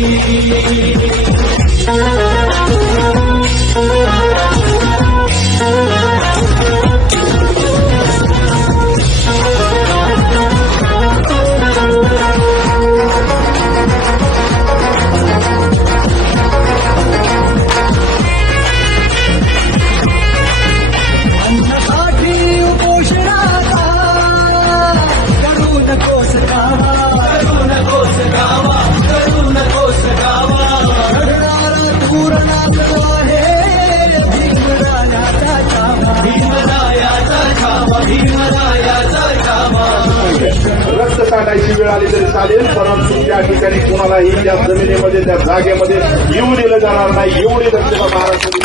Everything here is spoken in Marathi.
Thank you. रक्त काढायची वेळ आली तरी चालेल परंतु त्या ठिकाणी कोणालाही या जमिनीमध्ये त्या जागेमध्ये येऊ दिलं जाणार नाही. एवढी दक्षता महाराष्ट्र